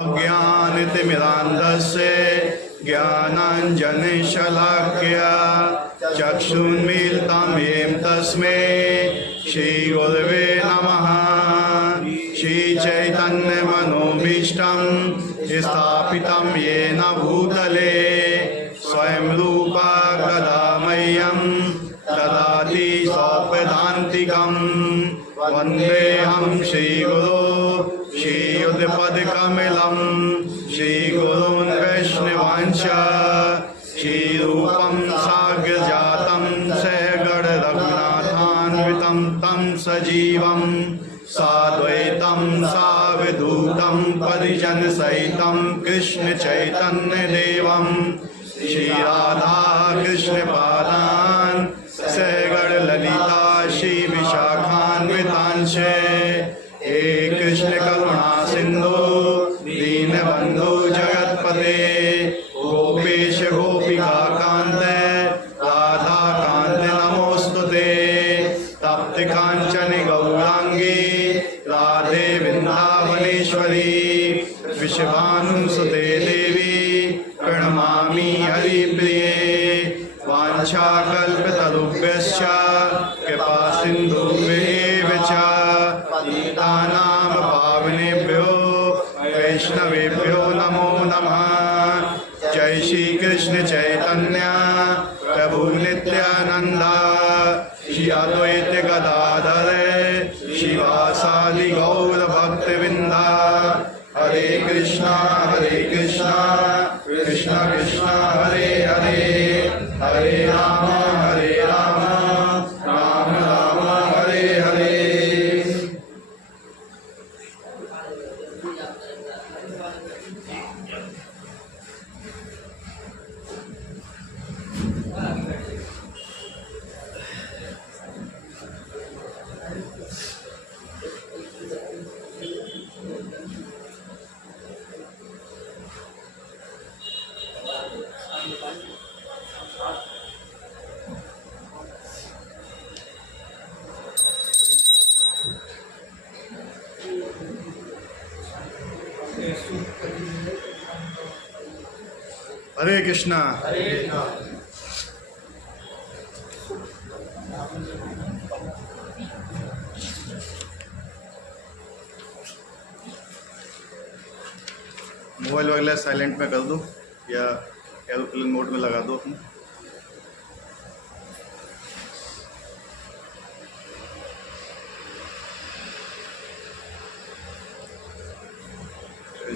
ज्ञानतिमिरान्धस्य ज्ञानाञ्जनशलाकया चक्षुन्मीलितं येन तस्मै श्रीगुरवे नमः। श्रीचैतन्यमनोभीष्टं स्थापितं येन भूतले स्वयं रूपा कदा मह्यं ददाति स्वपदान्तिकं। वन्देऽहं श्रीगुरो श्रीयुतपदकमलं श्रीगुरून् वैष्णवांश्च श्रीरूपं साग्रजातं सहगणरघुनाथान्वितं तं सजीवं साद्वैतं सावधूतं परिजनसहितं कृष्णचैतन्यदेवं श्रीराधा कृष्णपादान् सहगणललिता श्रीविशाखान्वितांश्च। हे कृष्ण करुणा सिंधु दीनबंधु जगतपते गोपेश गोपिका कांत राधा कांत नमोस्तुते। तप्त कांचन गौरांगी राधे वृंदावनेश्वरी विश्वानुसुते देवी प्रणमामि हरिप्रिये। वाञ्छाकल्पतरुभ्यश्च कृपा सिन्धुभ्येव च पतितानां पावनेभ्यो वैष्णवेभ्यो नमो नमः। जय श्री कृष्ण चैतन्य प्रभु नित्यानंद श्री अद्वैत गदाधर शिवासादि गौर भक्तवृंद। हरे कृष्णा कृष्णा कृष्णा हरे हरे, हरे राम राम राम हरे हरे। हरे कृष्णा। मोबाइल वगैरह साइलेंट में कर दो या एरोप्लेन मोड में लगा दो अपने।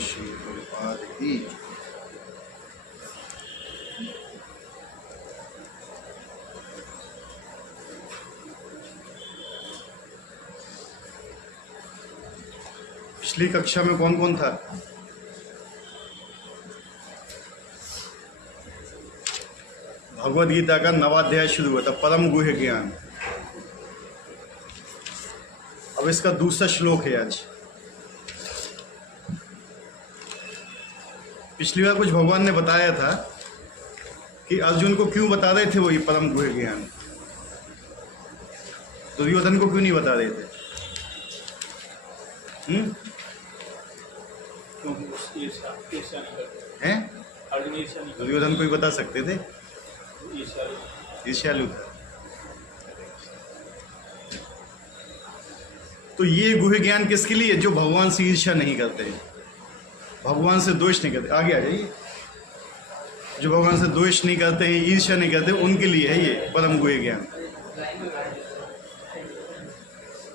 श्री गुरुपाद की पिछली कक्षा में कौन कौन था? भगवद गीता का नवाध्याय शुरू हुआ था, परम गुह्य ज्ञान। अब इसका दूसरा श्लोक है आज। पिछली बार कुछ भगवान ने बताया था कि अर्जुन को क्यों बता रहे थे वो ये परम गुह्य ज्ञान, दुर्योधन को क्यों नहीं बता रहे थे? हैं? दुर्योधन को ही बता सकते थे, ईर्ष्यालु था। तो ये गुह्य ज्ञान किसके लिए? जो भगवान से ईर्ष्या नहीं करते, भगवान से द्वेष नहीं करते। आगे आ जाइए। जो भगवान से द्वेष नहीं करते हैं, ईर्ष्या नहीं करते, उनके लिए है ये परम गुह्य ज्ञान।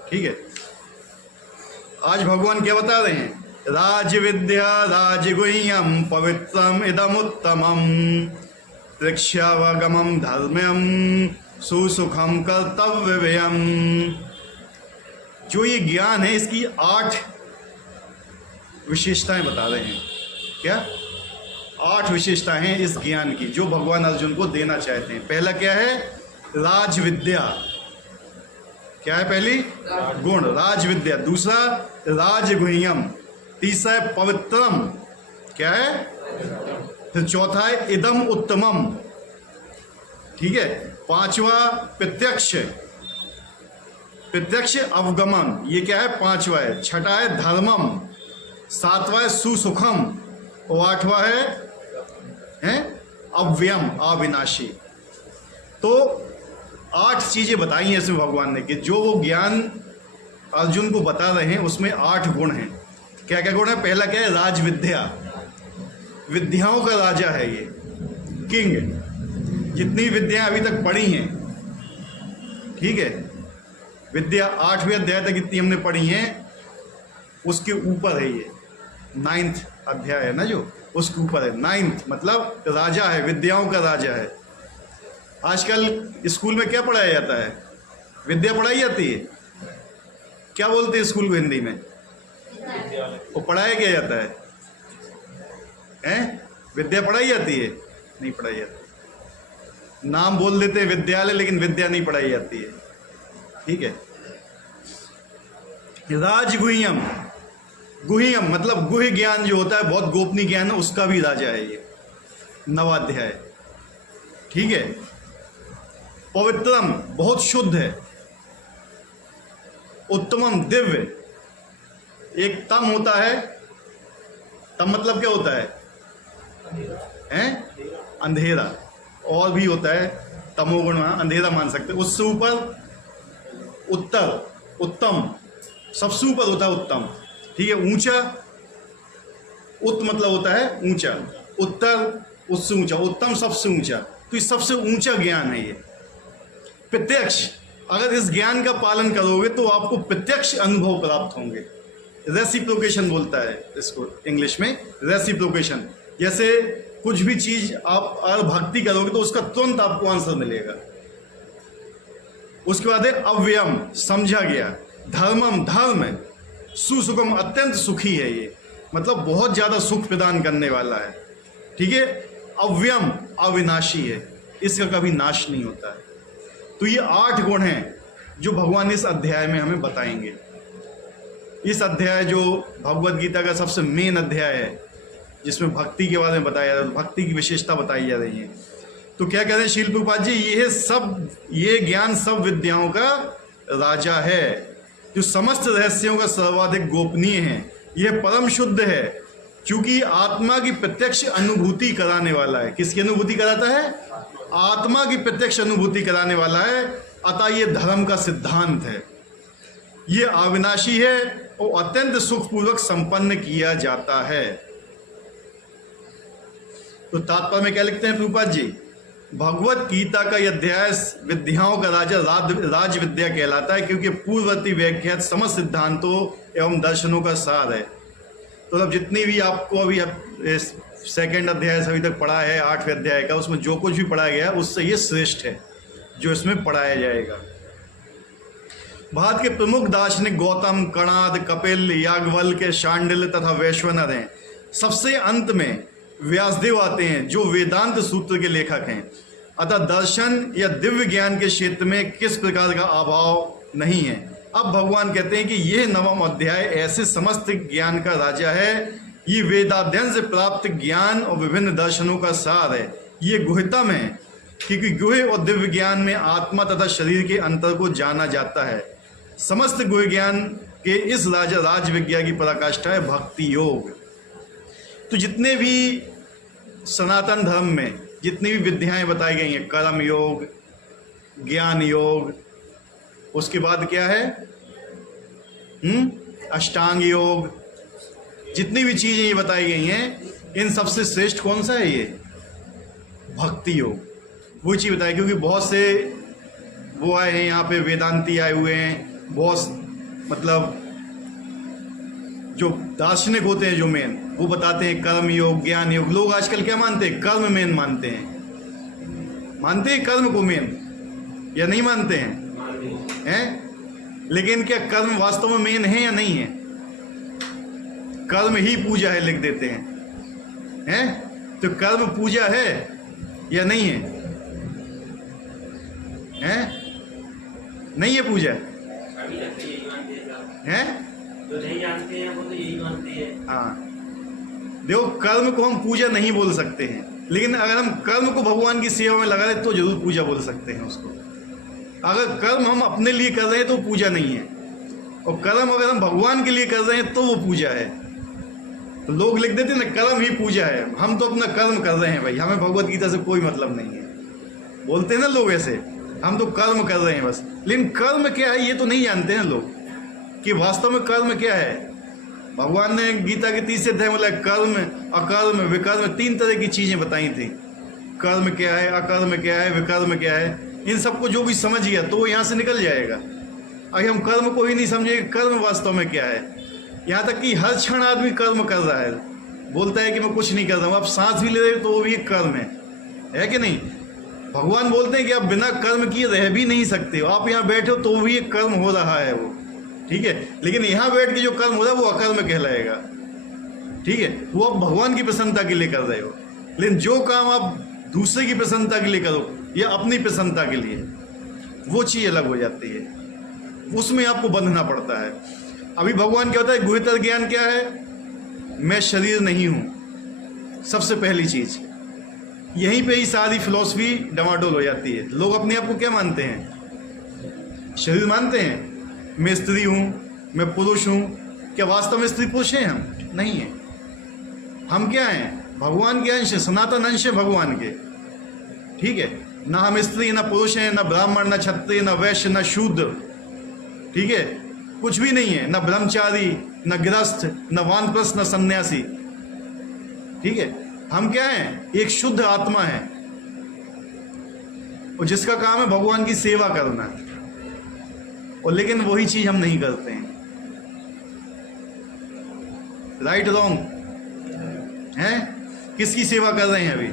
ठीक है। आज भगवान क्या बता रहे हैं? राज विद्या राजगुह्यम पवित्रम इदमुत्तमम त्रिक्षावगमम धर्म्यम सुसुखम कर्तव्यम। जो ये ज्ञान है, इसकी 8 विशेषताएं बता रहे हैं। क्या? 8 विशेषताएं हैं इस ज्ञान की जो भगवान अर्जुन को देना चाहते हैं। पहला क्या है? राज विद्या। क्या है पहली? गुण, राज विद्या। दूसरा राजगुह्यम। तीसरा है पवित्रम। क्या है? फिर चौथा है इदम उत्तमम। ठीक है। पांचवा प्रत्यक्ष, प्रत्यक्ष अवगमन, ये क्या है? पांचवा है। छठा है धर्मम, सातवां है सुसुखम और आठवां है अव्ययम, अविनाशी। तो 8 चीजें बताई हैं इसमें भगवान ने कि जो वो ज्ञान अर्जुन को बता रहे हैं उसमें 8 गुण हैं। क्या क्या गुण है? पहला क्या है? राज विद्या, विद्याओं का राजा है ये, किंग। जितनी विद्याएं अभी तक पढ़ी हैं, ठीक है, विद्या 8वें अध्याय तक जितनी हमने पढ़ी हैं उसके ऊपर है ये। 9th अध्याय है ना जो, उसके ऊपर है। 9th मतलब राजा है, विद्याओं का राजा है। आजकल स्कूल में क्या पढ़ाया जाता है? विद्या पढ़ाई जाती है। क्या बोलते हैं स्कूल को हिंदी में? वो पढ़ाया क्या जाता है? विद्या पढ़ाई जाती है? नहीं पढ़ाई जाती। नाम बोल देते हैं विद्यालय, लेकिन विद्या नहीं पढ़ाई जाती है, ठीक है। राजगुह्यम, गुह्यम मतलब गुह्य ज्ञान जो होता है, बहुत गोपनीय ज्ञान है, उसका भी राजा है ये। 9वां अध्याय, ठीक है। पवित्रम बहुत शुद्ध है। उत्तमम दिव्य। एक तम होता है, तम मतलब क्या होता है? अंधेरा। और भी होता है तमोगुण, अंधेरा मान सकते। उससे ऊपर उत्तर, उत्तम सबसे ऊपर होता है उत्तम, ठीक है। ऊंचा, उत मतलब होता है ऊंचा, उत्तर उससे ऊंचा, उत्तम सबसे ऊंचा। तो ये सबसे ऊंचा ज्ञान है ये। प्रत्यक्ष, अगर इस ज्ञान का पालन करोगे तो आपको प्रत्यक्ष अनुभव प्राप्त होंगे। रेसिप्रोकेशन बोलता है इसको इंग्लिश में, रेसिप्रोकेशन। जैसे कुछ भी चीज आप अगर भक्ति करोगे तो उसका तुरंत आपको आंसर मिलेगा। उसके बाद है अव्ययम, समझा गया। धर्मम धर्म, सुसुखम अत्यंत सुखी है ये, मतलब बहुत ज्यादा सुख प्रदान करने वाला है, ठीक है। अव्ययम अविनाशी है, इसका कभी नाश नहीं होता है। तो ये 8 गुण हैं जो भगवान इस अध्याय में हमें बताएंगे। इस अध्याय जो भगवत गीता का सबसे मेन अध्याय है, जिसमें भक्ति के बारे में बताया जा रहा है, भक्ति की विशेषता बताई जा रही है। तो क्या कह रहे हैं शील प्रभुपाद जी? ये ज्ञान सब विद्याओं का राजा है, जो समस्त रहस्यों का सर्वाधिक गोपनीय है। यह परम शुद्ध है, क्योंकि आत्मा की प्रत्यक्ष अनुभूति कराने वाला है। किसकी अनुभूति कराता है? आत्मा की प्रत्यक्ष अनुभूति कराने वाला है। अतः ये धर्म का सिद्धांत है। ये अविनाशी है और अत्यंत सुखपूर्वक संपन्न किया जाता है। तो तात्पर्य में क्या लिखते हैं प्रभुपाद जी? भगवत गीता का यह अध्याय विद्याओं का राजा राज विद्या कहलाता है, क्योंकि पूर्ववर्ती व्याख्यात समस्त सिद्धांतों एवं दर्शनों का सार है। तो अब जितनी भी आपको अभी सेकंड अध्याय से अभी तक पढ़ा है, 8वें अध्याय का, उसमें जो कुछ भी पढ़ाया गया है उससे ये श्रेष्ठ है जो इसमें पढ़ाया जाएगा। भारत के प्रमुख दार्शनिक गौतम, कणाद, कपिल, याज्ञवल्क्य, शांडिल्य तथा वैश्वानर हैं। सबसे अंत में व्यासदेव आते हैं, जो वेदांत सूत्र के लेखक हैं। अतः दर्शन या दिव्य ज्ञान के क्षेत्र में किस प्रकार का अभाव नहीं है। अब भगवान कहते हैं कि यह 9वां अध्याय ऐसे समस्त ज्ञान का राजा है। ये वेदाध्ययन से प्राप्त ज्ञान और विभिन्न दर्शनों का सार है। ये गुह्यतम है, क्योंकि गुह्य और दिव्य ज्ञान में आत्मा तथा शरीर के अंतर को जाना जाता है। समस्त गुह्य ज्ञान के इस राज विज्ञा की पराकाष्ठा है भक्ति योग। तो जितने भी सनातन धर्म में जितनी भी विद्याएं बताई गई हैं, कर्म योग, ज्ञान योग, उसके बाद क्या है अष्टांग योग, जितनी भी चीजें ये बताई गई हैं, इन सबसे श्रेष्ठ कौन सा है? ये भक्ति योग। वो चीज बताई, क्योंकि बहुत से वो आए हैं यहाँ पे, वेदांती आए हुए हैं, बहुत मतलब जो दार्शनिक होते हैं जो मेन, वो बताते हैं कर्म योग, ज्ञान योग। लोग आजकल क्या मानते हैं? कर्म मेन मानते हैं कर्म को मेन, या नहीं मानते हैं? लेकिन क्या कर्म वास्तव में मेन है या नहीं है? कर्म ही पूजा है लिख देते हैं। तो कर्म पूजा है या नहीं है? नहीं है पूजा है? तो नहीं जानते हैं वो तो यही मानते हैं। हाँ, देखो कर्म को हम पूजा नहीं बोल सकते हैं, लेकिन अगर हम कर्म को भगवान की सेवा में लगा दें तो जरूर पूजा बोल सकते हैं उसको। अगर कर्म हम अपने लिए कर रहे हैं तो पूजा नहीं है, और कर्म अगर हम भगवान के लिए कर रहे हैं तो वो पूजा है। तो लोग लिख देते ना कर्म ही पूजा है, हम तो अपना कर्म कर रहे हैं भाई, हमें भगवत गीता से कोई मतलब नहीं है। बोलते हैं ना लोग ऐसे, हम तो कर्म कर रहे हैं बस। लेकिन कर्म क्या है ये तो नहीं जानते हैं लोग कि वास्तव में कर्म क्या है। भगवान ने गीता के 30 अध्याय में बोला कर्म, अकर्म, विकर्म, 3 तरह की चीजें बताई थी। कर्म क्या है, अकर्म क्या है, विकर्म क्या है, इन सबको जो भी समझ गया तो वो यहाँ से निकल जाएगा। अगर हम कर्म को ही नहीं समझेंगे कर्म वास्तव में क्या है, यहाँ तक कि हर क्षण आदमी कर्म कर रहा है, बोलता है कि मैं कुछ नहीं कर रहा हूँ। आप सांस भी ले रहे हो तो वो भी एक कर्म है कि नहीं। भगवान बोलते हैं कि आप बिना कर्म किए रह भी नहीं सकते हो। आप यहाँ बैठे हो तो भी एक कर्म हो रहा है वो, ठीक है। लेकिन यहाँ बैठ के जो कर्म हो रहा है वो अकर्म कहलाएगा, ठीक है। वो आप भगवान की प्रसन्नता के लिए कर रहे हो। लेकिन जो काम आप दूसरे की प्रसन्नता के लिए करो या अपनी प्रसन्नता के लिए, वो चीज़ अलग हो जाती है, उसमें आपको बंधना पड़ता है। अभी भगवान क्या होता है, गुह्यतर ज्ञान क्या है, मैं शरीर नहीं हूँ। सबसे पहली चीज यहीं पे ही सारी फिलॉसफी डमाडोल हो जाती है। लोग अपने आप को क्या मानते हैं, शरीर मानते हैं। मैं स्त्री हूँ, मैं पुरुष हूँ। क्या वास्तव में स्त्री पुरुष हैं हम? नहीं है। हम क्या हैं, भगवान के अंश, सनातन अंश है भगवान के, ठीक है। ना हम स्त्री ना पुरुष हैं, ना ब्राह्मण ना क्षत्रिय ना वैश्य ना शूद्र, ठीक है, कुछ भी नहीं है। ना ब्रह्मचारी ना गृहस्थ ना वानप्रस्थ ना सन्यासी, ठीक है। हम क्या हैं, एक शुद्ध आत्मा है और जिसका काम है भगवान की सेवा करना। और लेकिन वही चीज हम नहीं करते हैं। राइट रॉन्ग है, किसकी सेवा कर रहे हैं अभी?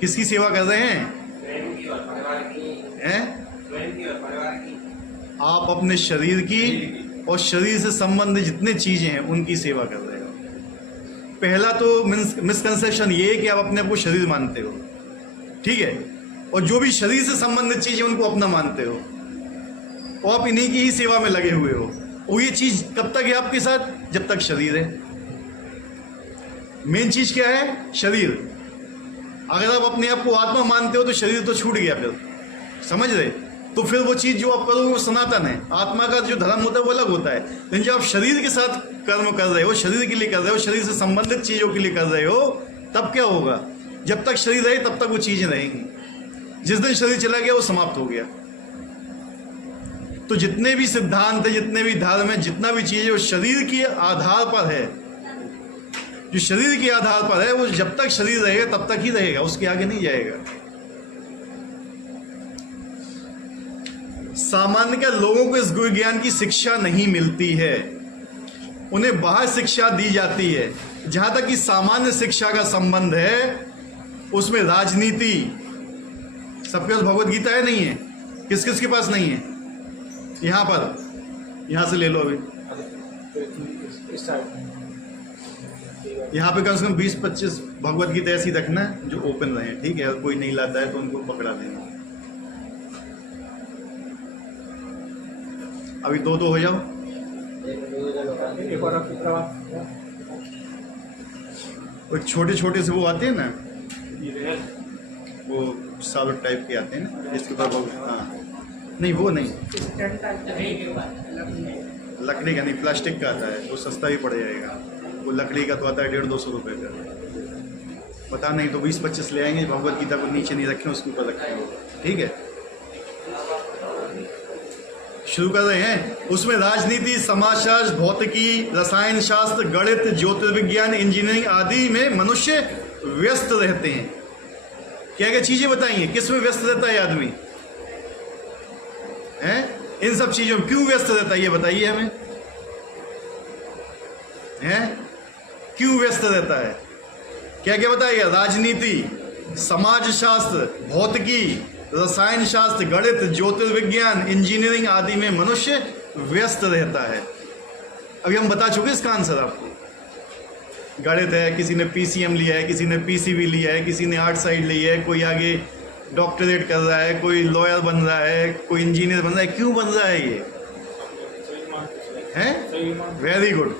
किसकी सेवा कर रहे हैं? स्वयं की और परिवार की। हैं? स्वयं की और परिवार की। आप अपने शरीर की और शरीर से संबंधित जितने चीजें हैं उनकी सेवा कर रहे हो। पहला तो मिसकंसेप्शन ये है कि आप अपने आप को शरीर मानते हो, ठीक है, और जो भी शरीर से संबंधित चीजें उनको अपना मानते हो और आप इन्हीं की ही सेवा में लगे हुए हो। और ये चीज कब तक है आपके साथ? जब तक शरीर है। मेन चीज क्या है? शरीर। अगर आप अपने आप को आत्मा मानते हो तो शरीर तो छूट गया, फिर समझ रहे? तो फिर वो चीज जो आप करोगे वो सनातन है। आत्मा का जो धर्म होता है वो अलग होता है। लेकिन जब आप शरीर के साथ कर्म कर रहे हो, शरीर के लिए कर रहे हो, शरीर से संबंधित चीजों के लिए कर रहे हो, तब क्या होगा? जब तक शरीर रहे तब तक वो चीजें रहेंगी। जिस दिन शरीर चला गया वो समाप्त हो गया। तो जितने भी सिद्धांत है, जितने भी धर्म है, जितना भी चीज है वो शरीर के आधार पर है। जो शरीर के आधार पर है वो जब तक शरीर रहेगा तब तक ही रहेगा, उसके आगे नहीं जाएगा। सामान्यतः लोगों को इस गुरु ज्ञान की शिक्षा नहीं मिलती है, उन्हें बाह्य शिक्षा दी जाती है। जहां तक कि सामान्य शिक्षा का संबंध है उसमें राजनीति, सबके पास भगवत गीता है नहीं है? किस किस के पास नहीं है? यहां पर, यहां से ले लो अभी। यहाँ पे कम से कम 20-25 भगवत गीता ऐसी रखना जो ओपन रहे, ठीक है। अगर कोई नहीं लाता है तो उनको पकड़ा देना। अभी दो हो जाओ। और छोटे छोटे से वो आते हैं ना, वो सालुट टाइप के आते हैं ना, इसके ऊपर हाँ, नहीं वो नहीं, लकड़ी का नहीं, प्लास्टिक का आता है, वो सस्ता भी पड़ जाएगा। वो लकड़ी का तो आता है 150-200 रुपये का। पता नहीं तो 20-25 ले आएंगे। भगवत गीता को नीचे नहीं रखें, उसके ऊपर रखेंगे, ठीक है। शुरू कर रहे हैं। उसमें राजनीति, समाजशास्त्र, भौतिकी, रसायन शास्त्र, गणित, ज्योतिर्विज्ञान, इंजीनियरिंग आदि में मनुष्य व्यस्त रहते हैं। क्या क्या चीजें बताइए, किस में व्यस्त रहता है आदमी? हैं? इन सब चीजों में क्यों व्यस्त रहता है ये बताइए हमें। हैं? क्यों व्यस्त रहता है? क्या क्या बताइएगा? राजनीति, समाजशास्त्र, भौतिकी, रसायन शास्त्र, गणित, ज्योतिर्विज्ञान, इंजीनियरिंग आदि में मनुष्य व्यस्त रहता है। अभी हम बता चुके इसका आंसर आपको। गणित है, किसी ने पीसीएम लिया है, किसी ने पीसीबी लिया है, किसी ने आर्ट साइड लिया है, कोई आगे डॉक्टरेट कर रहा है, कोई लॉयर बन रहा है, कोई इंजीनियर बन रहा है। क्यों बन रहा है ये? हैं? वेरी गुड,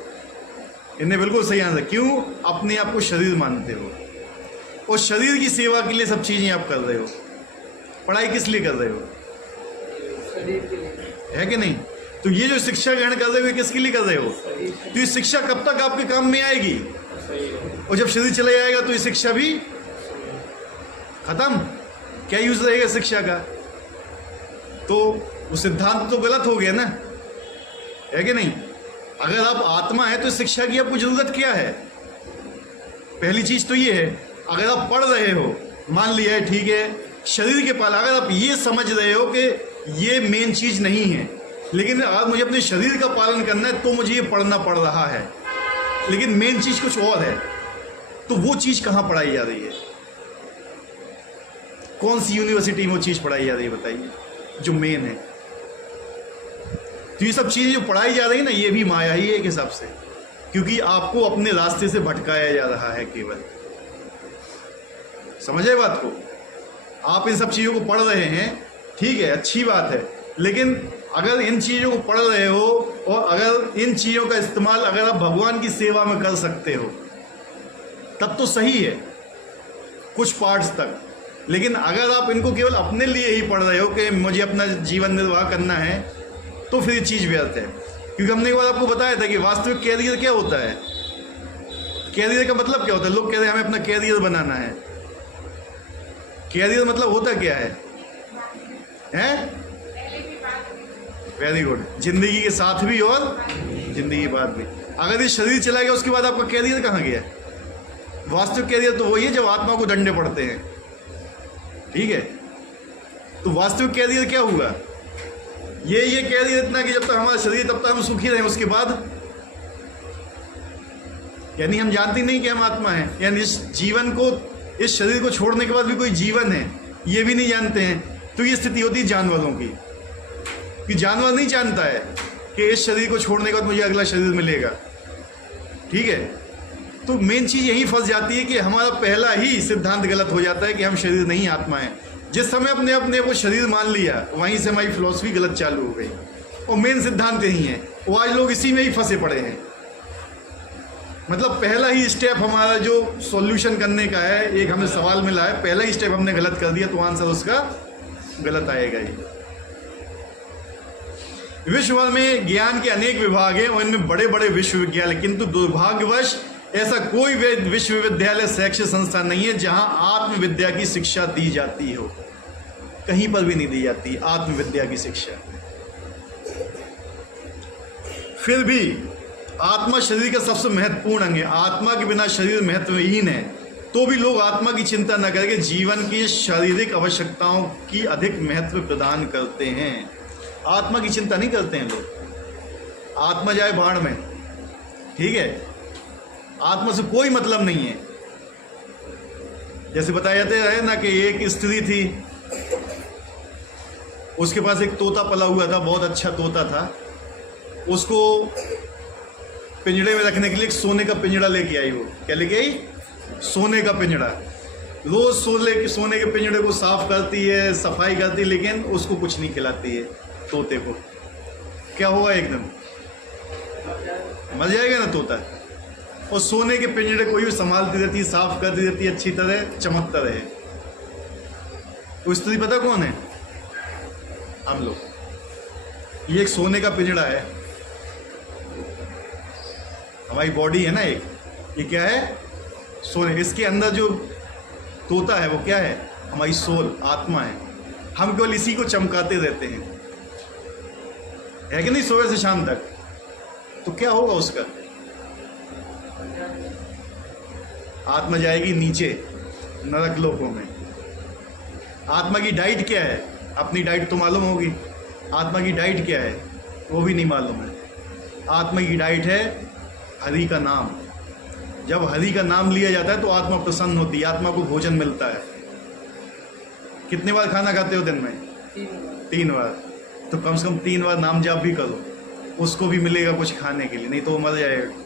इन्हें बिल्कुल सही आंसर। क्यों? अपने आप को शरीर मानते हो और शरीर की सेवा के लिए सब चीजें आप कर रहे हो। पढ़ाई किस लिए कर रहे हो? शरीर के लिए है कि नहीं? तो ये जो शिक्षा ग्रहण कर रहे हो, किसके लिए कर रहे हो? तो ये शिक्षा कब तक आपके काम में आएगी? और जब शरीर चले जाएगा तो ये शिक्षा भी खत्म। क्या यूज रहेगा शिक्षा का? तो वो सिद्धांत तो गलत हो गया ना, है कि नहीं? अगर आप आत्मा है तो शिक्षा की आपको जरूरत क्या है? पहली चीज तो ये है, अगर आप पढ़ रहे हो, मान लिया है ठीक है, शरीर के पालन, अगर आप ये समझ रहे हो कि ये मेन चीज नहीं है, लेकिन अगर मुझे अपने शरीर का पालन करना है तो मुझे ये पढ़ना पड़ रहा है, लेकिन मेन चीज कुछ और है, तो वो चीज कहां पढ़ाई जा रही है? कौन सी यूनिवर्सिटी में वो चीज पढ़ाई जा रही है बताइए, जो मेन है? तो ये सब चीजें जो पढ़ाई जा रही है ना, ये भी माया ही है एक हिसाब से, क्योंकि आपको अपने रास्ते से भटकाया जा रहा है केवल। समझे बात को? आप इन सब चीजों को पढ़ रहे हैं, ठीक है, अच्छी बात है, लेकिन अगर इन चीजों को पढ़ रहे हो और अगर इन चीजों का इस्तेमाल अगर आप भगवान की सेवा में कर सकते हो तब तो सही है कुछ पार्ट्स तक। लेकिन अगर आप इनको केवल अपने लिए ही पढ़ रहे हो कि मुझे अपना जीवन निर्वाह करना है, तो फिर ये चीज व्यर्थ है। क्योंकि हमने एक बार आपको बताया था कि वास्तविक कैरियर क्या होता है। कैरियर का मतलब क्या होता है? लोग कह रहे हैं हमें अपना कैरियर बनाना है। कैरियर मतलब होता क्या है? Very good. जिंदगी के साथ भी और जिंदगी के बाद भी। अगर ये शरीर चला गया उसके बाद आपका कैरियर कहाँ गया? वास्तविक कैरियर तो वही है जब आत्मा को डंडे पड़ते हैं, ठीक है? तो वास्तविक कैरियर क्या होगा? ये कैरियर इतना कि जब तक हमारा शरीर तब तक हम सुखी रहें, उसके बाद यानी हम जानते नहीं कि हम आत्मा हैं, यानी इस जीवन को, इस शरीर को छोड़ने के बाद भी कोई जीवन है ये भी नहीं जानते हैं। तो ये स्थिति होती है जानवरों की, कि जानवर नहीं जानता है कि इस शरीर को छोड़ने के बाद मुझे अगला शरीर मिलेगा, ठीक है? तो मेन चीज यही फंस जाती है कि हमारा पहला ही सिद्धांत गलत हो जाता है कि हम शरीर नहीं आत्मा है। जिस समय अपने अपने को शरीर मान लिया, वहीं से हमारी फिलॉसफी गलत चालू हो गई, और मेन सिद्धांत यही है। वो आज लोग इसी में ही फंसे पड़े हैं। मतलब पहला ही स्टेप हमारा जो सॉल्यूशन करने का है, एक हमें सवाल मिला है, पहला ही स्टेप हमने गलत कर दिया तो आंसर उसका गलत आएगा ही। विश्व भर में ज्ञान के अनेक विभाग हैं और इनमें बड़े बड़े विश्वविद्यालय, किंतु दुर्भाग्यवश ऐसा कोई विश्वविद्यालय शैक्षिक संस्था नहीं है जहां आत्मविद्या की शिक्षा दी जाती हो। कहीं पर भी नहीं दी जाती आत्मविद्या की शिक्षा। फिर भी आत्मा शरीर का सबसे महत्वपूर्ण अंग है। आत्मा के बिना शरीर महत्वहीन है, तो भी लोग आत्मा की चिंता न करके जीवन की शारीरिक आवश्यकताओं की अधिक महत्व प्रदान करते हैं। आत्मा की चिंता नहीं करते हैं लोग। आत्मा जाए बाढ़ में, ठीक है, आत्मा से कोई मतलब नहीं है। जैसे बताया जाता है ना कि एक स्त्री थी, उसके पास एक तोता पला हुआ था, बहुत अच्छा तोता था। उसको पिंजड़े में रखने के लिए एक सोने का पिंजड़ा लेके आई। वो क्या लेके आई? सोने का पिंजड़ा। रोज सोने के पिंजड़े को साफ करती है, सफाई करती है, लेकिन उसको कुछ नहीं खिलाती है तोते को। क्या होगा? एकदम मर जाएगा ना तोता। और सोने के पिंजड़े को ही संभालती रहती है, साफ करती रहती है, अच्छी तरह चमकता रहे। तो स्त्री पता कौन है? हम लोग। ये एक सोने का पिंजड़ा है, हमारी बॉडी है ना एक, ये क्या है? सोने। इसके अंदर जो तोता है वो क्या है? हमारी सोल, आत्मा है। हम केवल इसी को चमकाते रहते हैं, है कि नहीं, सुबह से शाम तक। तो क्या होगा उसका? आत्मा जाएगी नीचे नरक लोकों में। आत्मा की डाइट क्या है? अपनी डाइट तो मालूम होगी। आत्मा की डाइट क्या है? वो भी नहीं मालूम है। आत्मा की डाइट है हरि का नाम। जब हरि का नाम लिया जाता है तो आत्मा प्रसन्न होती है, आत्मा को भोजन मिलता है। कितने बार खाना खाते हो दिन में? 3 बार। तो कम से कम 3 बार नाम जाप भी करो, उसको भी मिलेगा कुछ खाने के लिए, नहीं तो वो मर जाएगा।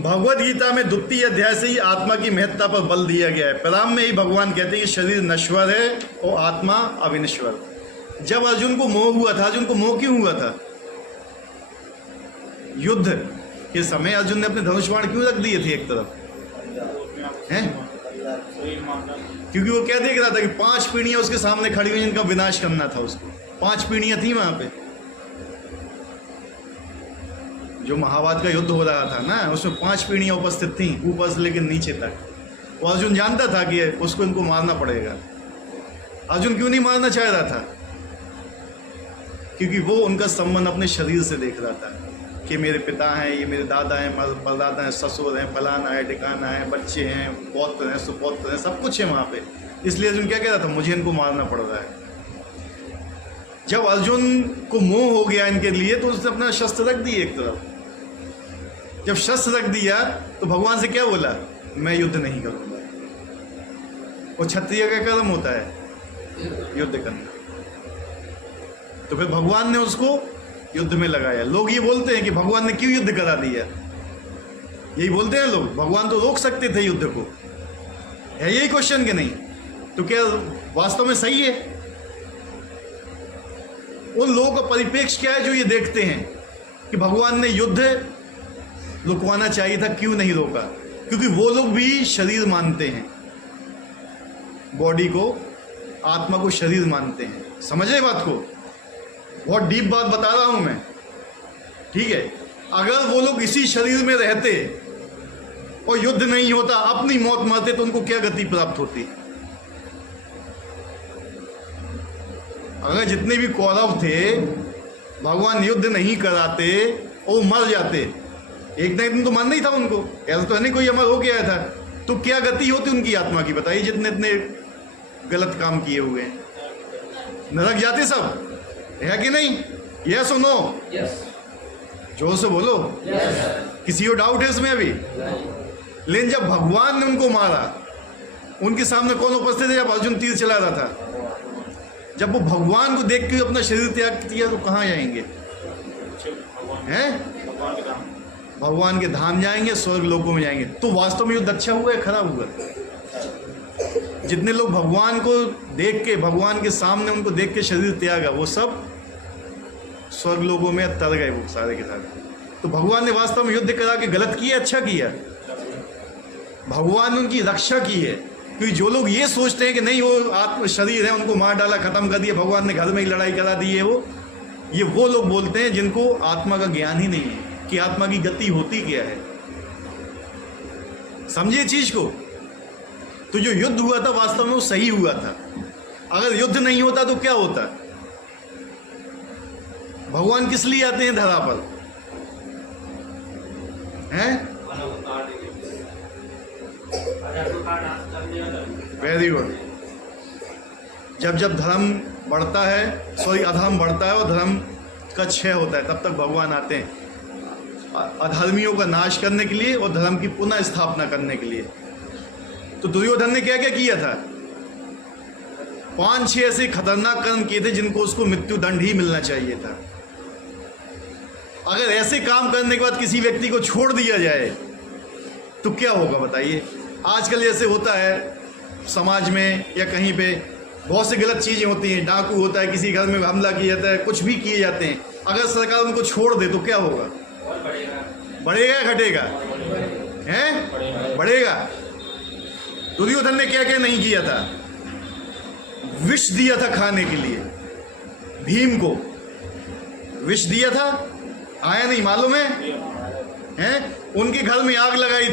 भगवद गीता में 2 अध्याय से ही आत्मा की महत्ता पर बल दिया गया है। प्रारंभ में ही भगवान कहते हैं कि शरीर नश्वर है और आत्मा अविनश्वर। जब अर्जुन को मोह हुआ था, अर्जुन को मोह क्यों हुआ था? युद्ध के समय अर्जुन ने अपने धनुष बाण क्यों रख दिए थे एक तरफ? हैं? क्योंकि वो क्या देख रहा था कि 5 पीढ़ियां उसके सामने खड़ी हुई, जिनका विनाश करना था उसको। 5 पीढ़ियां थी वहां पे। जो महाभारत का युद्ध हो रहा था ना, उसमें 5 पीढ़ियां उपस्थित थी, ऊपर से लेकर नीचे तक। वो अर्जुन जानता था कि उसको इनको मारना पड़ेगा। अर्जुन क्यों नहीं मारना चाह रहा था? क्योंकि वो उनका संबंध अपने शरीर से देख रहा था कि मेरे पिता हैं, ये मेरे दादा हैं, परदादा हैं, ससुर हैं, फलाना है, ठिकाना है, बच्चे हैं, पौत्र हैं, सुपौत्र हैं, सब कुछ है वहाँ पे। इसलिए अर्जुन क्या कह रहा था? मुझे इनको मारना पड़ रहा है। जब अर्जुन को मोह हो गया इनके लिए, तो उसने अपना शस्त्र रख दिया एक तरफ। जब शस्त्र रख दिया तो भगवान से क्या बोला? मैं युद्ध नहीं करूँगा। और क्षत्रिय का कर्म होता है युद्ध करना। तो फिर भगवान ने उसको युद्ध में लगाया। लोग ये बोलते हैं कि भगवान ने क्यों युद्ध करा दिया, यही बोलते हैं लोग। भगवान तो रोक सकते थे युद्ध को, है यही क्वेश्चन कि नहीं? तो क्या वास्तव में सही है? उन लोगों का परिप्रेक्ष्य क्या है जो ये देखते हैं कि भगवान ने युद्ध रुकवाना चाहिए था, क्यों नहीं रोका? क्योंकि वो लोग भी शरीर मानते हैं, बॉडी को, आत्मा को शरीर मानते हैं। समझ रहे बात को? बहुत डीप बात बता रहा हूं मैं, ठीक है? अगर वो लोग इसी शरीर में रहते और युद्ध नहीं होता, अपनी मौत मरते, तो उनको क्या गति प्राप्त होती? अगर जितने भी कौरव थे, भगवान युद्ध नहीं कराते और मर जाते, एक ना एक दिन तो मरना ही था उनको। ऐसा तो है नहीं कोई अमर हो गया था। तो क्या गति होती उनकी आत्मा की? बताइए, जितने इतने गलत काम किए हुए हैं, नरक जाते सब, है कि नहीं? यस और नो? जोर से बोलो। किसी को डाउट है इसमें अभी? लेकिन जब भगवान ने उनको मारा, उनके सामने कौन उपस्थित है? जब अर्जुन तीर चला रहा था, जब वो भगवान को देख के अपना शरीर त्याग किया, तो कहाँ जाएंगे? हैं? भगवान के धाम जाएंगे, स्वर्ग लोकों में जाएंगे। तो वास्तव में युद्ध अच्छा हुआ है, खराब हुआ? जितने लोग भगवान को देख के, भगवान के सामने उनको देख के शरीर त्यागा, वो सब स्वर्ग लोकों में तर गए, वो सारे के सारे। तो भगवान ने वास्तव में युद्ध करा के गलत किया, अच्छा किया? भगवान ने उनकी रक्षा की है। क्योंकि जो लोग ये सोचते हैं कि नहीं, वो आत्म शरीर है, उनको मार डाला, खत्म कर दिया, भगवान ने घर में ही लड़ाई करा दी है, वो लोग बोलते हैं जिनको आत्मा का ज्ञान ही नहीं है कि आत्मा की गति होती क्या है। समझिए चीज को। तो जो युद्ध हुआ था वास्तव में वो सही हुआ था। अगर युद्ध नहीं होता तो क्या होता? भगवान किस लिए आते हैं धरा पर? हैं? Very good. जब जब धर्म बढ़ता है, सॉरी अधर्म बढ़ता है और धर्म का क्षय होता है, तब तक भगवान आते हैं अधर्मियों का नाश करने के लिए और धर्म की पुनः स्थापना करने के लिए। तो दुर्योधन ने क्या क्या किया था? 5-6 ऐसे खतरनाक कर्म किए थे जिनको उसको मृत्यु दंड ही मिलना चाहिए था। अगर ऐसे काम करने के बाद किसी व्यक्ति को छोड़ दिया जाए तो क्या होगा बताइए? आजकल जैसे होता है समाज में या कहीं पे, बहुत सी गलत चीजें होती हैं, डाकू होता है, किसी घर में हमला किया जाता है, कुछ भी किए जाते हैं। अगर सरकार उनको छोड़ दे तो क्या होगा? बढ़ेगा या घटेगा? हैं? बढ़ेगा। दुर्योधन ने क्या क्या नहीं किया था? विष दिया था खाने के लिए, भीम को विष दिया था, आया नहीं मालूम है? हैं? उनके घर में आग लगाई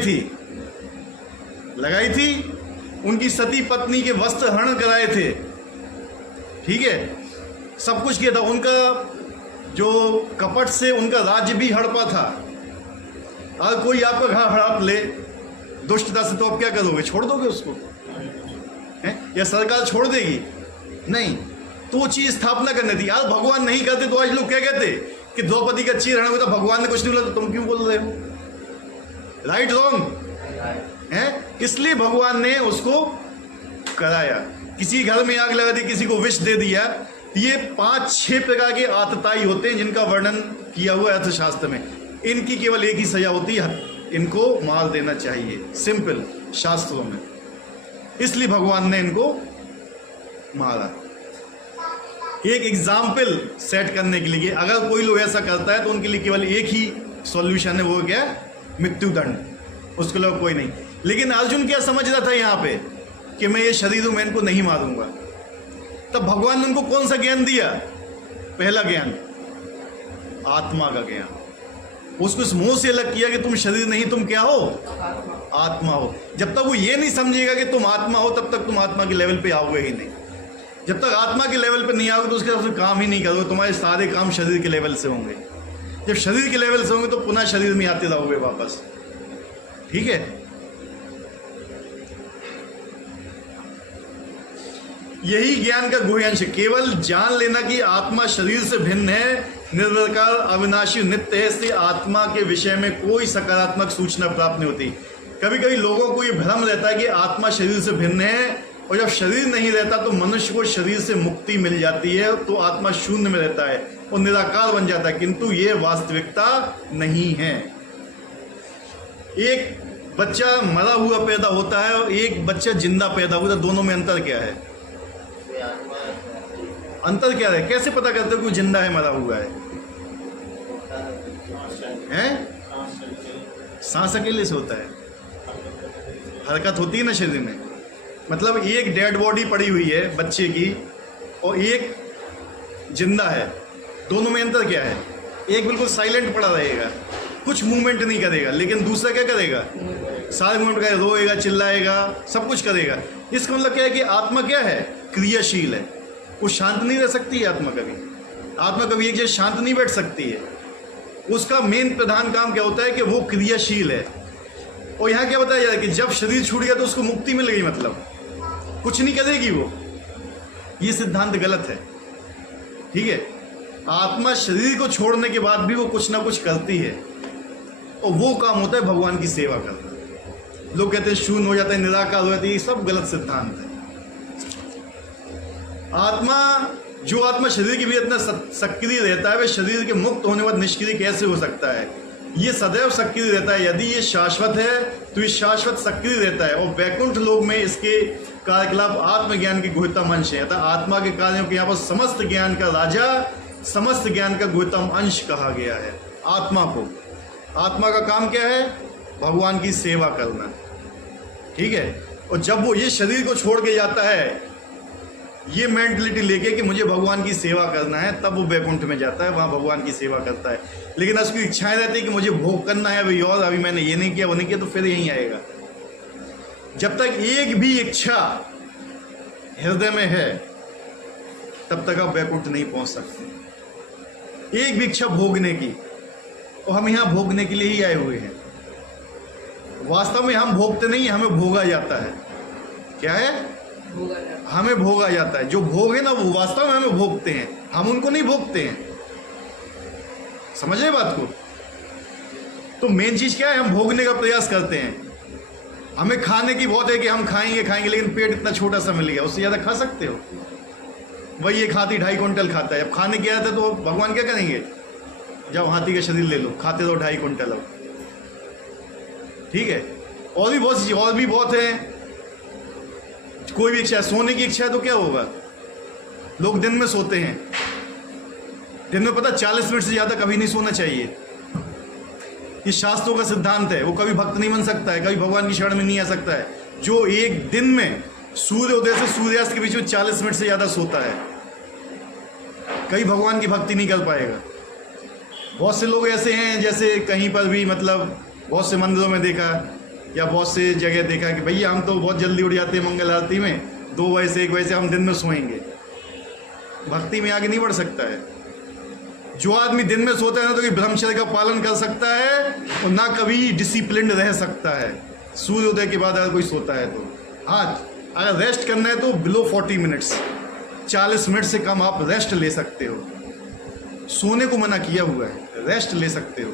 थी, उनकी सती पत्नी के वस्त्र हरण कराए थे, ठीक है, सब कुछ किया था। उनका जो कपट से उनका राज्य भी हड़पा था। अगर कोई आपका घर हड़प ले दुष्टता से, तो आप क्या करोगे? छोड़ दोगे उसको? हैं? या सरकार छोड़ देगी? नहीं। तो वो चीज स्थापना करनी थी। आज भगवान नहीं करते तो आज लोग क्या कहते कि द्रौपदी का चीर हरण हुआ था, भगवान ने कुछ नहीं बोला, तो तुम क्यों बोल रहे हो? राइट रॉन्ग है? इसलिए भगवान ने उसको कराया। किसी घर में आग लगा दी, किसी को विष दे दिया। ये 5-6 प्रकार के आतताई होते हैं जिनका वर्णन किया हुआ है अर्थशास्त्र में। इनकी केवल एक ही सजा होती है, इनको मार देना चाहिए, सिंपल, शास्त्रों में। इसलिए भगवान ने इनको मारा, एक एग्जाम्पल सेट करने के लिए। अगर कोई लोग ऐसा करता है तो उनके लिए केवल एक ही सॉल्यूशन है, वो क्या? मृत्यु दंड, उसके लिए कोई नहीं। लेकिन अर्जुन क्या समझ रहा था यहाँ पे कि मैं ये शरीर हूं, मैं इनको नहीं मारूंगा। तब भगवान ने उनको कौन सा ज्ञान दिया? पहला ज्ञान आत्मा का ज्ञान। उसको इस मुंह से अलग किया कि तुम शरीर नहीं, तुम क्या हो? आत्मा हो। जब तक वो ये नहीं समझेगा कि तुम आत्मा हो, तब तक तुम आत्मा के लेवल पे आओगे ही नहीं। जब तक आत्मा के लेवल पे नहीं आओगे तो उसके हिसाब से काम ही नहीं करोगे। तुम्हारे सारे काम शरीर के लेवल से होंगे। जब शरीर के लेवल से होंगे तो पुनः शरीर में आते रहोगे वापस। ठीक है, यही ज्ञान का गुह्य अंश। केवल जान लेना कि आत्मा शरीर से भिन्न है, निर्विकार, अविनाशी, नित्य है, इससे आत्मा के विषय में कोई सकारात्मक सूचना प्राप्त नहीं होती। कभी कभी लोगों को ये भ्रम रहता है कि आत्मा शरीर से भिन्न है, और जब शरीर नहीं रहता तो मनुष्य को शरीर से मुक्ति मिल जाती है, तो आत्मा शून्य में रहता है और निराकार बन जाता है। किंतु ये वास्तविकता नहीं है। एक बच्चा मरा हुआ पैदा होता है और एक बच्चा जिंदा पैदा होता है, दोनों में अंतर क्या है? अंतर क्या है? कैसे पता करते हो कि जिंदा है मरा हुआ है? सांस अकेले से होता है, हरकत होती है ना शरीर में। मतलब एक डेड बॉडी पड़ी हुई है बच्चे की और एक जिंदा है, दोनों में अंतर क्या है? एक बिल्कुल साइलेंट पड़ा रहेगा, कुछ मूवमेंट नहीं करेगा, लेकिन दूसरा क्या करेगा? सारे मूवमेंट करेगा, रोएगा, चिल्लाएगा, सब कुछ करेगा। इसका मतलब क्या है कि आत्मा क्या है? क्रियाशील है। वो शांत नहीं रह सकती है आत्मा कभी। आत्मा कभी एक जगह शांत नहीं बैठ सकती है। उसका मेन प्रधान काम क्या होता है कि वो क्रियाशील है। और यहाँ क्या बताया जा रहा है कि जब शरीर छूट गया तो उसको मुक्ति मिल गई, मतलब कुछ नहीं करेगी वो। ये सिद्धांत गलत है। ठीक है, आत्मा शरीर को छोड़ने के बाद भी वो कुछ ना कुछ करती है, और वो काम होता है भगवान की सेवा करना। लोग कहते हैं शून्य हो जाता है, निराकार हो जाता है, ये सब गलत सिद्धांत है। आत्मा, जो आत्मा शरीर के भी इतना सक्रिय रहता है, वह शरीर के मुक्त होने के बाद निष्क्रिय कैसे हो सकता है? ये सदैव सक्रिय रहता है। यदि ये शाश्वत है तो ये शाश्वत सक्रिय रहता है, और वैकुंठ लोक में इसके कार्यकलाप आत्मज्ञान की गुह्यतम अंश है। अतः आत्मा के कार्यों के यहाँ पर समस्त ज्ञान का राजा, समस्त ज्ञान का गुह्यतम अंश कहा गया है आत्मा को। आत्मा का काम क्या है? भगवान की सेवा करना। ठीक है, और जब वो ये शरीर को छोड़ के जाता है ये मेंटलिटी लेके कि मुझे भगवान की सेवा करना है, तब वो वैकुंठ में जाता है, वहाँ भगवान की सेवा करता है। लेकिन उसकी इच्छाएं रहती है कि मुझे भोग करना है अभी, और अभी मैंने ये नहीं किया, वो नहीं किया, तो फिर यहीं आएगा। जब तक एक भी इच्छा हृदय में है तब तक आप वैकुंठ नहीं पहुंच सकते। एक भी इच्छा भोगने की, और हम यहाँ भोगने के लिए ही आए हुए हैं। वास्तव में हम भोगते नहीं, हमें भोगा जाता है। क्या है? हमें भोगा जाता है। जो भोग है ना, वो वास्तव में हमें भोगते हैं, हम उनको नहीं भोगते हैं। समझ रहे बात को? तो मेन चीज क्या है? हम भोगने का प्रयास करते हैं। हमें खाने की बहुत है कि हम खाएंगे खाएंगे, लेकिन पेट इतना छोटा सा मिल गया, उससे ज्यादा खा सकते हो? वही एक हाथी 2.5 क्विंटल खाता है। अब खाने के आते तो भगवान क्या करेंगे? जब हाथी का शरीर ले लो, खाते तो 2.5 क्विंटल। अब ठीक है, और भी बहुत है। कोई भी इच्छा है, सोने की इच्छा है तो क्या होगा? लोग दिन में सोते हैं। दिन में पता 40 मिनट से ज्यादा कभी नहीं सोना चाहिए। ये शास्त्रों का सिद्धांत है। वो कभी भक्त नहीं बन सकता है, कभी भगवान की शरण में नहीं आ सकता है, जो एक दिन में सूर्योदय से सूर्यास्त के बीच में 40 मिनट से ज्यादा सोता है, कभी भगवान की भक्ति नहीं कर पाएगा। बहुत से लोग ऐसे हैं, जैसे कहीं पर भी, मतलब बहुत से मंदिरों में देखा या बहुत से जगह देखा कि भैया हम तो बहुत जल्दी उठ जाते हैं मंगल आरती में, 2 बजे से 1 बजे से हम दिन में सोएंगे। भक्ति में आगे नहीं बढ़ सकता है। जो आदमी दिन में सोता है ना, तो ब्रह्मचर्य का पालन कर सकता है और ना कभी डिसिप्लिन रह सकता है। सूर्योदय के बाद अगर कोई सोता है तो, हाँ, अगर रेस्ट करना है तो बिलो 40 मिनट्स, 40 मिनट से कम आप रेस्ट ले सकते हो। सोने को मना किया हुआ है, रेस्ट ले सकते हो।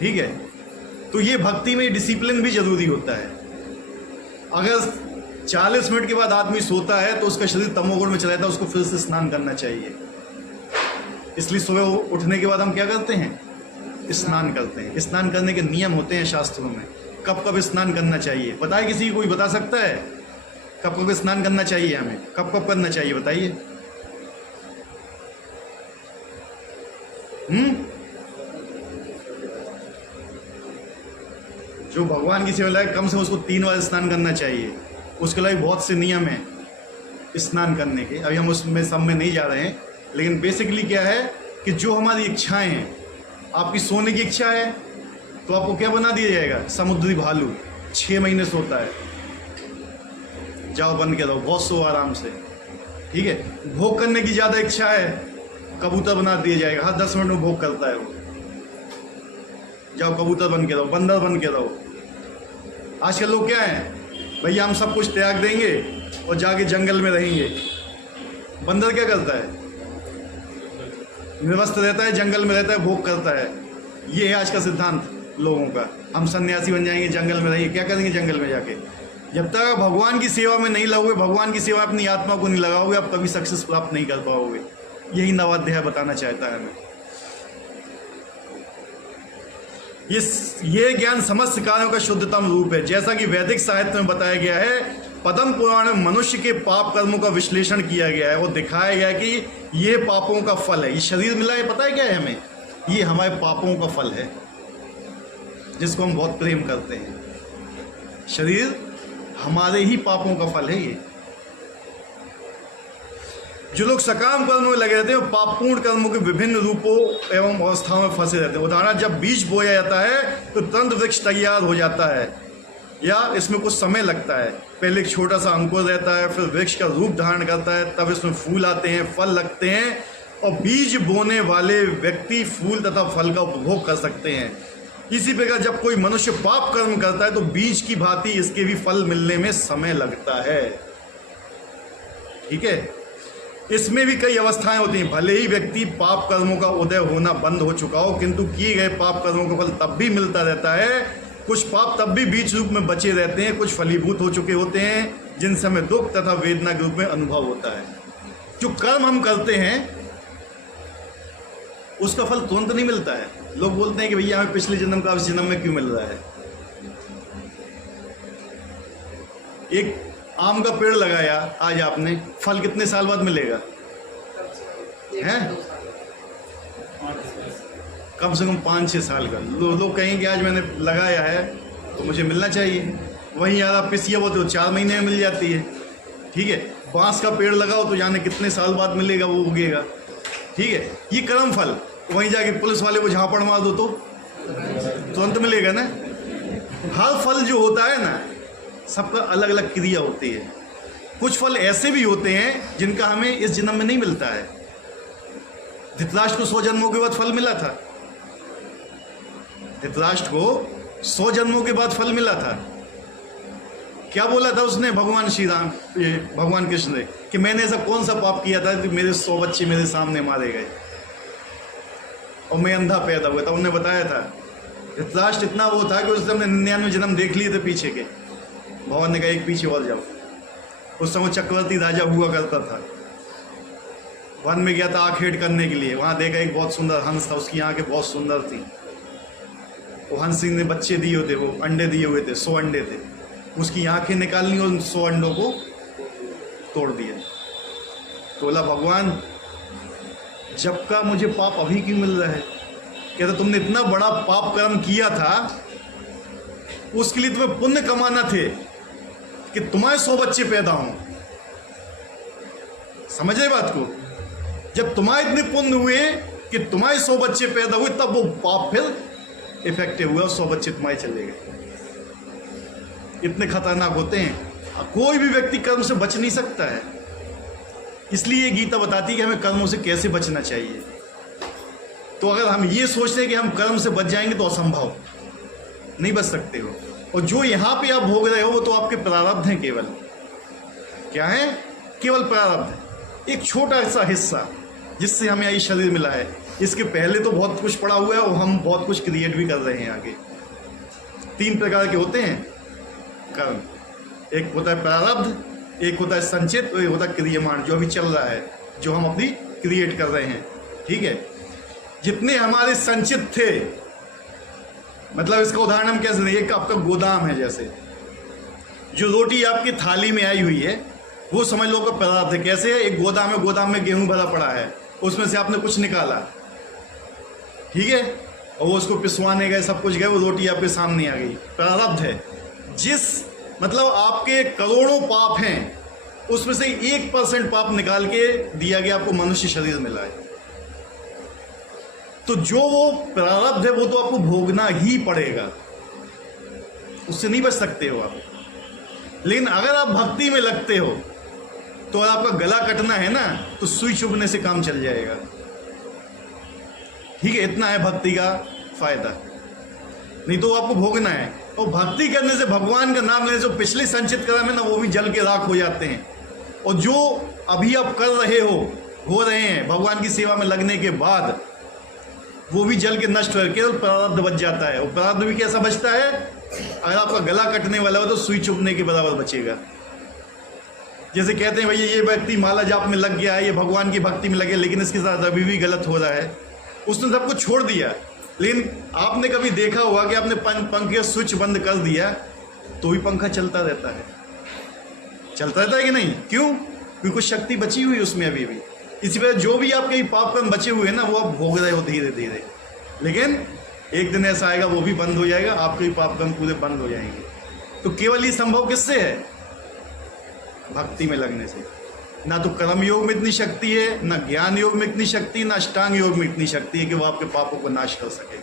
ठीक है, तो ये भक्ति में डिसिप्लिन भी जरूरी होता है। अगर 40 मिनट के बाद आदमी सोता है तो उसका शरीर तमोगुण में चला जाता है, उसको फिर से स्नान करना चाहिए। इसलिए सुबह उठने के बाद हम क्या करते हैं? स्नान करते हैं। स्नान करने के नियम होते हैं शास्त्रों में। कब कब स्नान करना चाहिए बताए? किसी कोई बता सकता है कब कब स्नान करना चाहिए? हमें कब कब करना चाहिए बताइए? जो भगवान की सेवा लायक, कम से कम उसको 3 बार स्नान करना चाहिए। उसके लिए बहुत से नियम हैं। स्नान करने के, अभी हम उसमें सब में नहीं जा रहे हैं, लेकिन बेसिकली क्या है कि जो हमारी इच्छाएं हैं, आपकी सोने की इच्छा है तो आपको क्या बना दिया जाएगा, समुद्री भालू, 6 महीने सोता है, जाओ बन के रहो, बहुत सो आराम से, ठीक है। भोग करने की ज़्यादा इच्छा है, कबूतर बना दिया जाएगा, हर 10 मिनट में भोग करता है वो, जाओ कबूतर बन के रहो, बंदर बन के रहो। आजकल लोग क्या हैं, भैया हम सब कुछ त्याग देंगे और जाके जंगल में रहेंगे। बंदर क्या करता है, निर्वस्त्र रहता है, जंगल में रहता है, भोग करता है। ये है आज का सिद्धांत लोगों का, हम सन्यासी बन जाएंगे, जंगल में रहेंगे। क्या करेंगे जंगल में जाके? जब तक भगवान की सेवा में नहीं लगोगे, भगवान की सेवा अपनी आत्मा को नहीं लगाओगे, आप कभी सक्सेस प्राप्त नहीं कर पाओगे। यही नवाध्याय बताना चाहता है हमें। ये ज्ञान समस्त कार्यों का शुद्धतम रूप है। जैसा कि वैदिक साहित्य में बताया गया है, पद्म पुराण में मनुष्य के पाप कर्मों का विश्लेषण किया गया है और दिखाया गया है कि ये पापों का फल है। ये शरीर मिला है, पता है क्या है हमें? ये हमारे पापों का फल है, जिसको हम बहुत प्रेम करते हैं। शरीर हमारे ही पापों का फल है। ये जो लोग सकाम कर्मों में लगे रहते हैं, पापपूर्ण कर्मों के विभिन्न रूपों एवं अवस्थाओं में फंसे रहते हैं। उदाहरण, जब बीज बोया जाता है तो तुरंत वृक्ष तैयार हो जाता है, या इसमें कुछ समय लगता है। पहले एक छोटा सा अंकुर रहता है, फिर वृक्ष का रूप धारण करता है, तब इसमें फूल आते हैं, फल लगते हैं, और बीज बोने वाले व्यक्ति फूल तथा फल का उपभोग कर सकते हैं। इसी प्रकार जब कोई मनुष्य पाप कर्म करता है तो बीज की भांति इसके भी फल मिलने में समय लगता है। ठीक है, इसमें भी कई अवस्थाएं होती हैं। भले ही व्यक्ति पाप कर्मों का उदय होना बंद हो चुका हो, किंतु किए गए पाप कर्मों का फल तब भी मिलता रहता है। कुछ पाप तब भी बीज रूप में बचे रहते हैं, कुछ फलीभूत हो चुके होते हैं, जिनसे हमें दुख तथा वेदना के रूप में अनुभव होता है। जो कर्म हम करते हैं उसका फल तुरंत नहीं मिलता है। लोग बोलते हैं कि भैया हमें पिछले जन्म का इस जन्म में क्यों मिल रहा है। एक आम का पेड़ लगाया आज आपने, फल कितने साल बाद मिलेगा? हैं? कम से कम 5-6 साल का। लोग कहेंगे आज मैंने लगाया है तो मुझे मिलना चाहिए। वहीं यार आप पिसिया वो तो 4 महीने में मिल जाती है। ठीक है, बांस का पेड़ लगाओ तो जाने कितने साल बाद मिलेगा, वो उगेगा। ठीक है, ये कर्म फल। वहीं जाके पुलिस वाले को झापड़ मार दो तो तुरंत मिलेगा ना। हर फल जो होता है ना, सबका अलग अलग क्रिया होती है। कुछ फल ऐसे भी होते हैं जिनका हमें इस जन्म में नहीं मिलता है। धृतराष्ट्र को 100 जन्मों के बाद फल मिला था। धृतराष्ट्र को 100 जन्मों के बाद फल मिला था। क्या बोला था उसने भगवान श्री राम, भगवान कृष्ण ने, कि मैंने ऐसा कौन सा पाप किया था कि मेरे 100 बच्चे मेरे सामने मारे गए और मैं अंधा पैदा हुआ था। उन्होंने बताया था धृतराष्ट्र इतना वो था कि उस समय 99 जन्म देख लिए थे पीछे के। भगवान ने कहा एक पीछे और जाओ। उस समय चक्रवर्ती राजा हुआ करता था। वन में गया था आखेट करने के लिए। वहां देखा एक बहुत सुंदर हंस था, उसकी आंखें बहुत सुंदर थी। वो हंस ने बच्चे दिए हुए थे, वो अंडे दिए हुए थे, 100 अंडे थे। उसकी आंखें निकालनी और 100 अंडों को तोड़ दिया। तो बोला भगवान जब का मुझे पाप अभी क्यों मिल रहा है? कहता तुमने इतना बड़ा पाप कर्म किया था, उसके लिए तुम्हें पुण्य कमाना थे कि तुम्हारे 100 बच्चे पैदा हों। समझ रहे बात को? जब तुम्हारे इतने पुण्य हुए कि तुम्हारे 100 बच्चे पैदा हुए, तब वो पाप फिर इफेक्टिव हुआ और 100 बच्चे तुम्हारे चले गए। इतने खतरनाक होते हैं। कोई भी व्यक्ति कर्म से बच नहीं सकता है। इसलिए ये गीता बताती है कि हमें कर्मों से कैसे बचना चाहिए। तो अगर हम ये सोचते हैं कि हम कर्म से बच जाएंगे तो असंभव, नहीं बच सकते हो। और जो यहाँ पे आप भोग रहे हो वो तो आपके प्रारब्ध हैं। केवल क्या है? केवल प्रारब्ध, एक छोटा सा हिस्सा जिससे हमें ये शरीर मिला है। इसके पहले तो बहुत कुछ पड़ा हुआ है और हम बहुत कुछ क्रिएट भी कर रहे हैं आगे। 3 प्रकार के होते हैं कर्म। एक होता है प्रारब्ध, एक होता है संचित और एक होता है क्रियमाण, जो अभी चल रहा है, जो हम अपनी क्रिएट कर रहे हैं। ठीक है, जितने हमारे संचित थे, मतलब इसका उदाहरण हम कैसे दें? एक आपका गोदाम है, जैसे जो रोटी आपकी थाली में आई हुई है वो समझ लो का प्रारब्ध है। कैसे? एक गोदाम है, गोदाम में गेहूं भरा पड़ा है, उसमें से आपने कुछ निकाला, ठीक है, और वो उसको पिसवाने गए, सब कुछ गए, वो रोटी आपके सामने आ गई। प्रारब्ध है। जिस मतलब आपके करोड़ों पाप हैं, उसमें से 1% पाप निकाल के दिया गया, आपको मनुष्य शरीर मिला है। तो जो वो प्रारब्ध है वो तो आपको भोगना ही पड़ेगा, उससे नहीं बच सकते हो आप। लेकिन अगर आप भक्ति में लगते हो तो आपका गला कटना है ना, तो सुई चुभने से काम चल जाएगा। ठीक है, इतना है भक्ति का फायदा, नहीं तो आपको भोगना है। और भक्ति करने से, भगवान का नाम लेने से पिछले संचित कर्म है ना, वो भी जल के राख हो जाते हैं। और जो अभी आप कर रहे हो रहे हैं भगवान की सेवा में लगने के बाद, वो भी जल के नष्ट हो, केवल प्रारब्ध बच जाता है। और प्रारब्ध भी कैसा बचता है? अगर आपका गला कटने वाला हो तो सुई चुभने के बराबर बचेगा। जैसे कहते हैं भैया ये व्यक्ति माला जाप में लग गया है, ये भगवान की भक्ति में लगे, लेकिन इसके साथ अभी भी गलत हो रहा है, उसने सब कुछ छोड़ दिया। लेकिन आपने कभी देखा होगा कि आपने पंखे का स्विच बंद कर दिया तो भी पंखा चलता रहता है, चलता रहता है कि नहीं? क्यों? क्योंकि कुछ शक्ति बची हुई उसमें अभी भी। इसी वजह जो भी आपके पाप कर्म बचे हुए हैं ना, वो आप भोग रहे हो धीरे धीरे, लेकिन एक दिन ऐसा आएगा वो भी बंद हो जाएगा, आपके भी पाप कर्म पूरे बंद हो जाएंगे। तो केवल ये संभव किससे है? भक्ति में लगने से। ना तो कर्म योग में इतनी शक्ति है, ना ज्ञान योग में इतनी शक्ति, ना अष्टांग योग में इतनी शक्ति है कि वो आपके पापों को नाश कर सके।